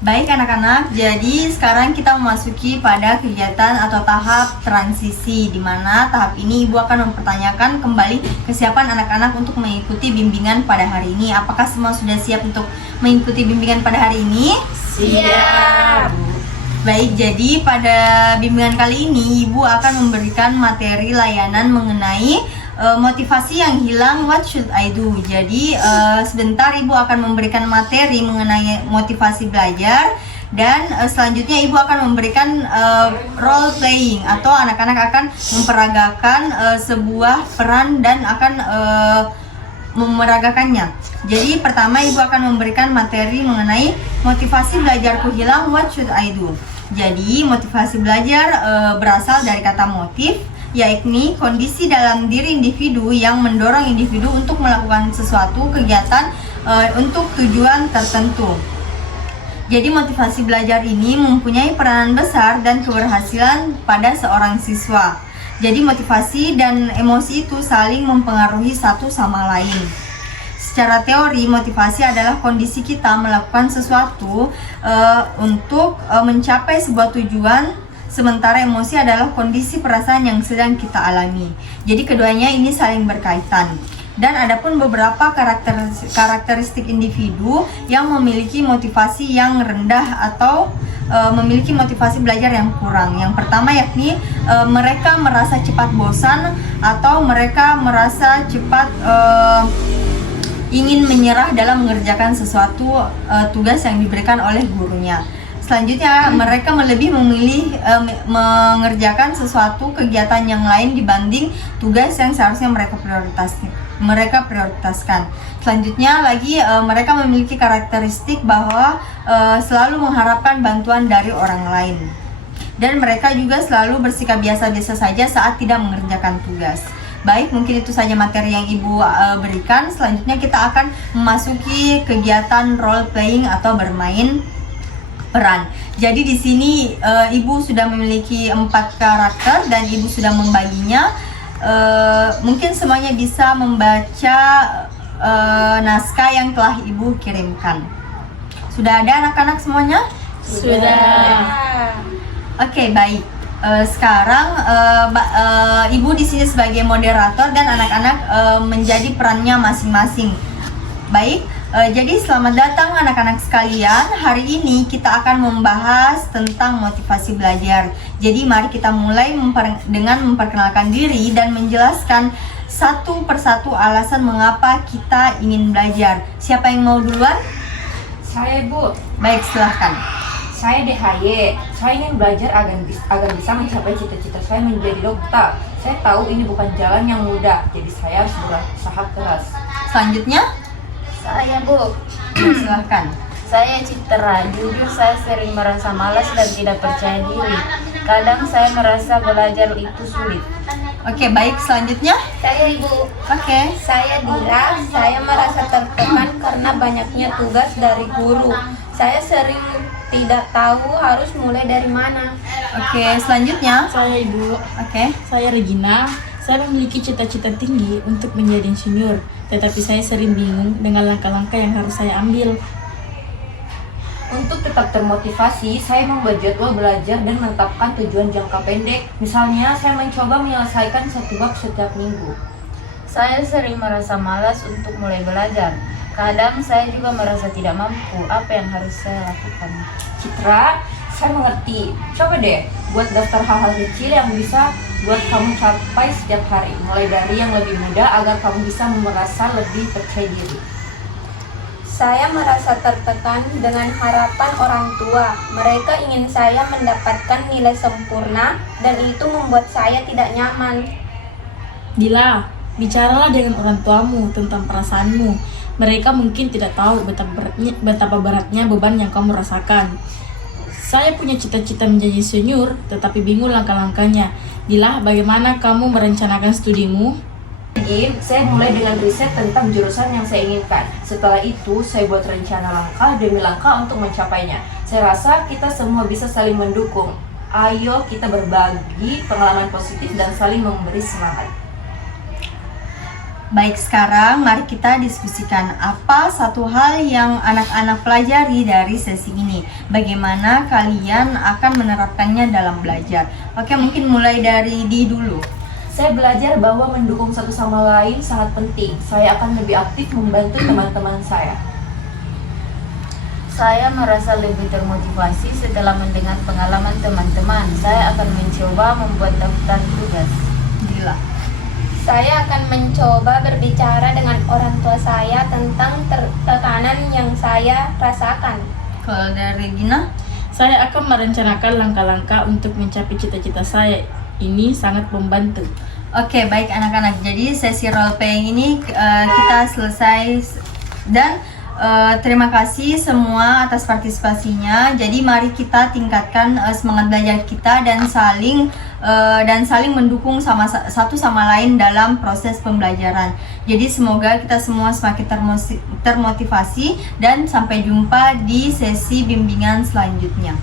Baik anak-anak, jadi sekarang kita memasuki pada kegiatan atau tahap transisi, di mana tahap ini Ibu akan mempertanyakan kembali kesiapan anak-anak untuk mengikuti bimbingan pada hari ini. Apakah semua sudah siap untuk mengikuti bimbingan pada hari ini? Siap. Baik, jadi pada bimbingan kali ini Ibu akan memberikan materi layanan mengenai motivasi yang hilang, what should I do. Jadi sebentar Ibu akan memberikan materi mengenai motivasi belajar, dan selanjutnya Ibu akan memberikan role playing, atau anak-anak akan memperagakan sebuah peran dan akan memeragakannya. Jadi pertama Ibu akan memberikan materi mengenai motivasi belajarku hilang, what should I do. Jadi motivasi belajar berasal dari kata motif, yakni kondisi dalam diri individu yang mendorong individu untuk melakukan sesuatu kegiatan untuk tujuan tertentu. Jadi motivasi belajar ini mempunyai peranan besar dan keberhasilan pada seorang siswa. Jadi motivasi dan emosi itu saling mempengaruhi satu sama lain. Secara teori, motivasi adalah kondisi kita melakukan sesuatu untuk mencapai sebuah tujuan, sementara emosi adalah kondisi perasaan yang sedang kita alami. Jadi keduanya ini saling berkaitan. Dan adapun beberapa karakteristik individu yang memiliki motivasi yang rendah atau memiliki motivasi belajar yang kurang. Yang pertama yakni mereka merasa cepat bosan, atau mereka merasa cepat ingin menyerah dalam mengerjakan sesuatu tugas yang diberikan oleh gurunya. Selanjutnya, mereka lebih memilih mengerjakan sesuatu kegiatan yang lain dibanding tugas yang seharusnya mereka prioritaskan. Selanjutnya lagi, mereka memiliki karakteristik bahwa selalu mengharapkan bantuan dari orang lain. Dan mereka juga selalu bersikap biasa-biasa saja saat tidak mengerjakan tugas. Baik, mungkin itu saja materi yang Ibu berikan. Selanjutnya kita akan memasuki kegiatan role playing atau bermain peran. Jadi di sini Ibu sudah memiliki 4 karakter dan Ibu sudah membaginya. Mungkin semuanya bisa membaca naskah yang telah Ibu kirimkan. Sudah ada anak-anak semuanya? Sudah. Oke, baik. Sekarang Ibu di sini sebagai moderator dan anak-anak menjadi perannya masing-masing. Baik. Jadi selamat datang anak-anak sekalian. Hari ini kita akan membahas tentang motivasi belajar. Jadi mari kita mulai dengan memperkenalkan diri dan menjelaskan satu persatu alasan mengapa kita ingin belajar. Siapa yang mau duluan? Saya, Bu. Baik, silahkan. Saya DHY. Saya ingin belajar agar bisa mencapai cita-cita saya menjadi dokter. Saya tahu ini bukan jalan yang mudah, jadi saya harus berusaha keras. Selanjutnya? Saya, Bu. Silahkan. Saya Citra. Jujur saya sering merasa malas dan tidak percaya diri. Kadang saya merasa belajar itu sulit. Oke, baik. Selanjutnya? Saya, Ibu. Oke. Saya Dira. Saya merasa tertekan karena banyaknya tugas dari guru. Saya sering tidak tahu harus mulai dari mana. Oke, selanjutnya? Saya Ibu. Oke. Saya Regina. Saya memiliki cita-cita tinggi untuk menjadi insinyur, tetapi saya sering bingung dengan langkah-langkah yang harus saya ambil. Untuk tetap termotivasi, saya membuat jadwal belajar dan menetapkan tujuan jangka pendek. Misalnya, saya mencoba menyelesaikan 1 bab setiap minggu. Saya sering merasa malas untuk mulai belajar. Kadang saya juga merasa tidak mampu. Apa yang harus saya lakukan? Citra, saya mengerti. Coba deh buat daftar hal-hal kecil yang bisa buat kamu capai setiap hari. Mulai dari yang lebih mudah agar kamu bisa merasa lebih percaya diri. Saya merasa tertekan dengan harapan orang tua. Mereka ingin saya mendapatkan nilai sempurna dan itu membuat saya tidak nyaman. Dila, bicaralah dengan orang tuamu tentang perasaanmu. Mereka mungkin tidak tahu betapa beratnya beban yang kamu rasakan. Saya punya cita-cita menjadi insinyur, tetapi bingung langkah-langkahnya. Dila, bagaimana kamu merencanakan studimu? Jadi, saya mulai dengan riset tentang jurusan yang saya inginkan. Setelah itu, saya buat rencana langkah demi langkah untuk mencapainya. Saya rasa kita semua bisa saling mendukung. Ayo kita berbagi pengalaman positif dan saling memberi semangat. Baik, sekarang mari kita diskusikan apa satu hal yang anak-anak pelajari dari sesi ini. Bagaimana kalian akan menerapkannya dalam belajar. Oke, mungkin mulai dari Di dulu. Saya belajar bahwa mendukung satu sama lain sangat penting. Saya akan lebih aktif membantu teman-teman saya. Saya merasa lebih termotivasi setelah mendengar pengalaman teman-teman. Saya akan mencoba membuat daftar tugas. Dila. Saya akan mencoba berbicara dengan orang tua saya tentang tekanan yang saya rasakan. Kalau dari Gina? Saya akan merencanakan langkah-langkah untuk mencapai cita-cita saya. Ini sangat membantu. Oke, baik anak-anak. Jadi sesi role playing ini kita selesai dan terima kasih semua atas partisipasinya. Jadi mari kita tingkatkan semangat belajar kita dan saling mendukung satu sama lain dalam proses pembelajaran. Jadi semoga kita semua semakin termotivasi dan sampai jumpa di sesi bimbingan selanjutnya.